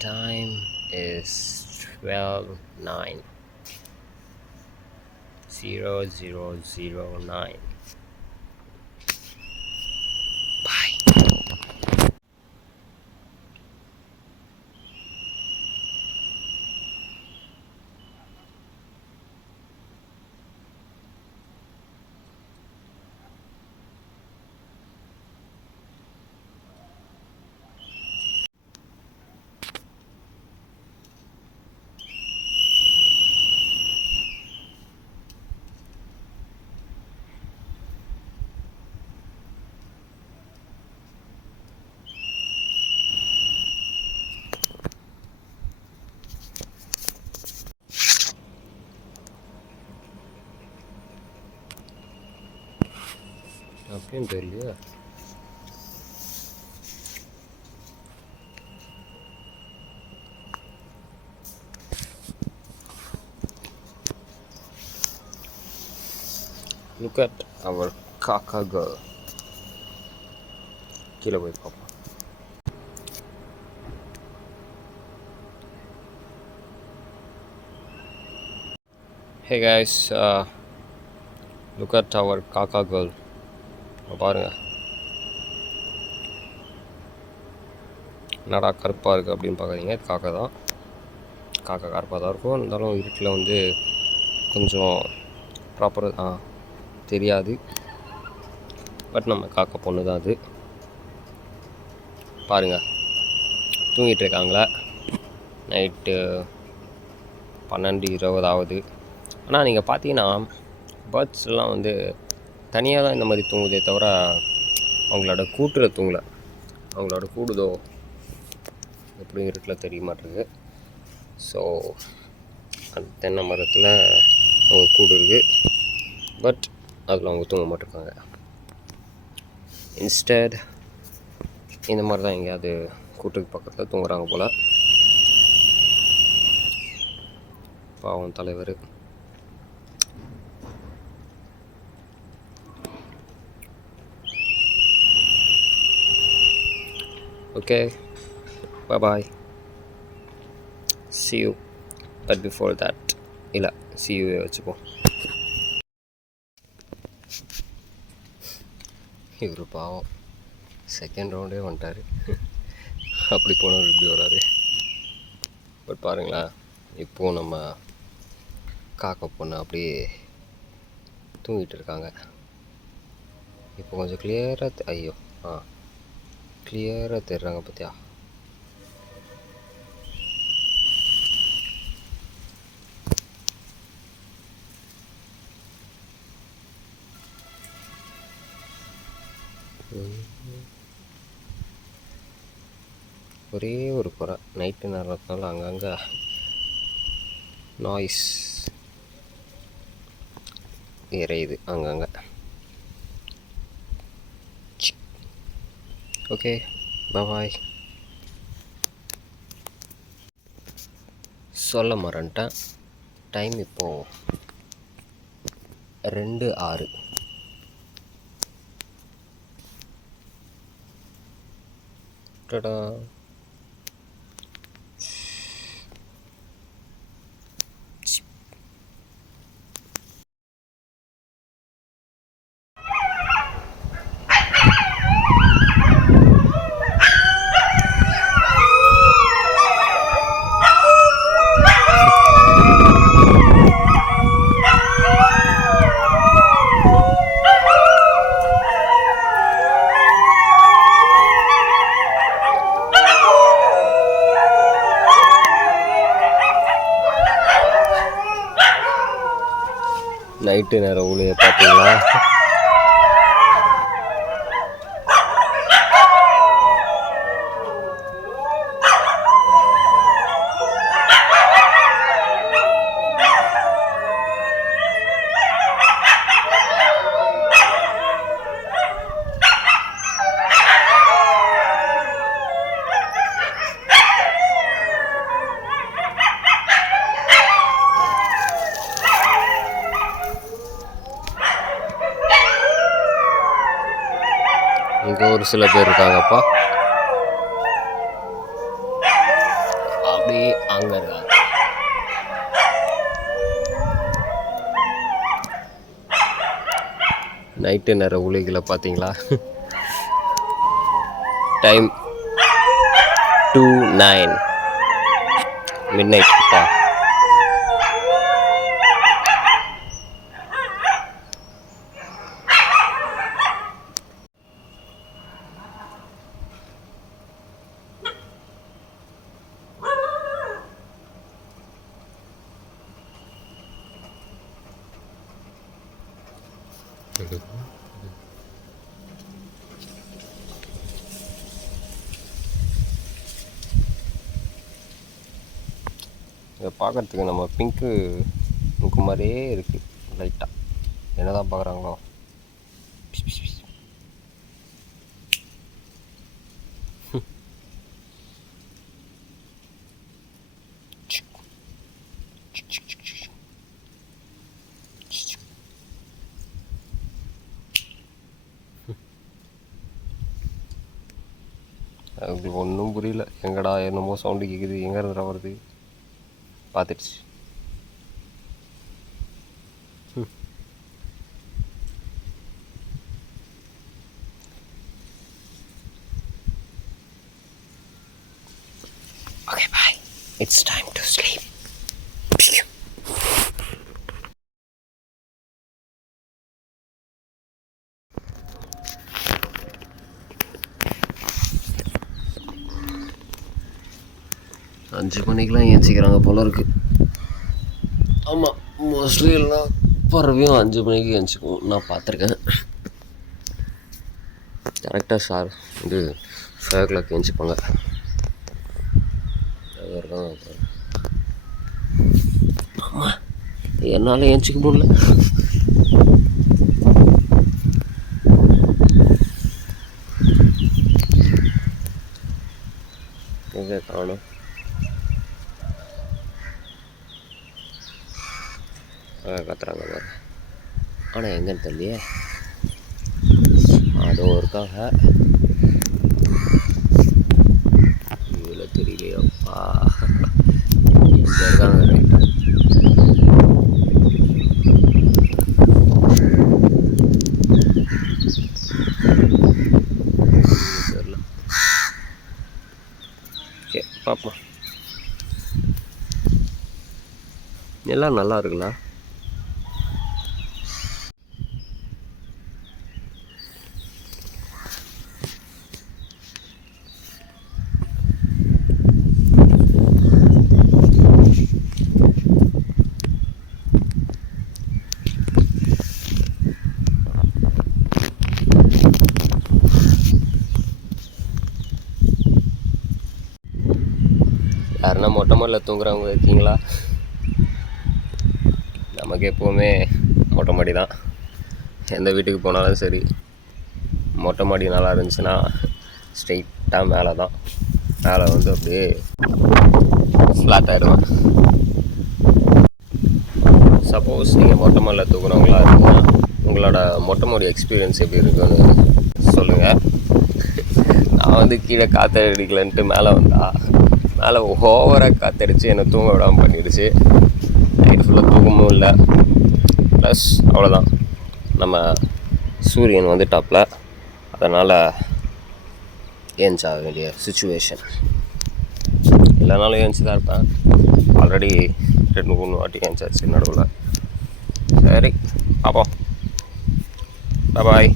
time is 12:09. 0009. Bye. அப்பயும் தெரியலையா? Look at our Kaka girl. கீழே போய் பார்ப்போம். Hey guys, look at our Kaka girl. பாருங்க, என்னடா கருப்பாக இருக்குது அப்படின்னு பார்க்குறீங்க. காக்கா தான். காக்கா கருப்பாக தான் இருக்கும். இருந்தாலும் இருட்டில் வந்து கொஞ்சம் ப்ராப்பராக தெரியாது. பட் நம்ம காக்கா பொண்ணு தான் அது. பாருங்கள், தூங்கிட்டு இருக்காங்களா. நைட்டு 12:20 ஆகுது. ஆனால் நீங்கள் பார்த்தீங்கன்னா பேர்ட்ஸ்லாம் வந்து தனியாக தான் இந்த மாதிரி தூங்குதே தவிர அவங்களோட கூட்டில் தூங்கலை. அவங்களோட கூடுதோ எப்படி இருட்டில் தெரிய மாட்டேங்குது. ஸோ அந்த தென்னை மரத்தில் அவங்க கூடு இருக்குது. பட் அதில் அவங்க தூங்க மாட்டிருக்காங்க. இன்ஸ்டட் இந்த மாதிரி தான் எங்கேயாவது கூட்டுக்கு பக்கத்தில் தூங்குறாங்க போல். பாவம் தலைவர். Okay, bye-bye. See you. But before that, இல்லை see you வச்சுப்போம். இவர் பாவம் செகண்ட் ரவுண்டே வந்துட்டார். அப்படி போனவர் இப்படி வராரு. பட் பாருங்களேன், இப்போது நம்ம காக்கா பொண்ணு அப்படியே தூங்கிட்டு இருக்காங்க. இப்போ கொஞ்சம் கிளியராக கிளியராக தெரிறாங்க பார்த்தியா. ஒரே ஒரு குறை, நைட்டு நேரத்தினால அங்கங்கே நாய்ஸ் இறையுது அங்கங்கே. ஓகே, பாய். சொல்ல மறந்துட்டேன், டைம் இப்போது 2:06. டடா. நைட்டு நேரம் ஊழியை பார்த்தீங்களா? இங்கே ஒரு சில பேர் இருக்காங்கப்பா. அங்கே இருக்காங்க. நைட்டு நேர உலகில் பார்த்தீங்களா? Time 2:09 mid night. இதை பார்க்குறதுக்கு நம்ம பிங்க்கு முக்கு மாதிரியே இருக்குது லைட்டாக. என்ன தான் பார்க்குறாங்களோ. அது ஒன்றும் புரியல. எங்கடா என்னமோ சவுண்டு கேட்குது, எங்கே இருந்தா வருது பார்த்துடுச்சு. Okay, bye. It's time to sleep. அஞ்சு மணிக்கெலாம் ஏஞ்சிக்கிறாங்க போல இருக்குது. ஆமாம், மோஸ்ட்லி எல்லாம் பறவையும் 5 மணிக்கு ஏஞ்சிக்குவோம். நான் பார்த்துருக்கேன். கரெக்டாக சார் வந்து 5 o'clock ஏஞ்சிப்பாங்க. ஆமாம், என்னால் ஏஞ்சிக்க முடியல. எங்கே காணும்? கத்துறாங்க பாரு. ஆனால் எங்கன்னு தெரியலையே. அதோ இருக்காங்க. இதில் தெரியலையப்பா. இங்கே இருக்காங்க. ரைட்டாக தெரியல. ஓகே, பார்ப்போம். எல்லாம் நல்லா இருக்குல்ல. யாருன்னா மொட்டை மாடியில் தூங்குறவங்க இருக்கீங்களா? நமக்கு எப்போவுமே மொட்டை மாடி தான். எந்த வீட்டுக்கு போனாலும் சரி, மொட்டை மாடி நல்லா இருந்துச்சுன்னா ஸ்ட்ரெயிட்டாக மேலே தான். மேலே வந்து அப்படியே ஃப்ளாட் ஆகிடுவேன். சப்போஸ் நீங்கள் மொட்டை மாடியில் தூங்குறவங்களா இருக்குன்னா உங்களோட மொட்டை மாடி எக்ஸ்பீரியன்ஸ் எப்படி இருக்குன்னு சொல்லுங்கள். நான் வந்து கீழே காற்றடிக்கலன்ட்டு மேலே மேலே ஓவராக காற்றடிச்சு என்னை தூங்க விடாமல் பண்ணிடுச்சு. நைட்டு ஃபுல்லாக தூக்கமும் இல்லை. ப்ளஸ் அவ்வளோதான், நம்ம சூரியன் வந்து டாப்பில். அதனால் ஏஞ்சாக வேண்டிய சுச்சுவேஷன். இல்லைனாலும் ஏஞ்சி தான் இருப்பேன். ஆல்ரெடி 2-3 வாட்டி ஏஞ்சாச்சு நடுவில். சரி, பார்ப்போம். பாய்.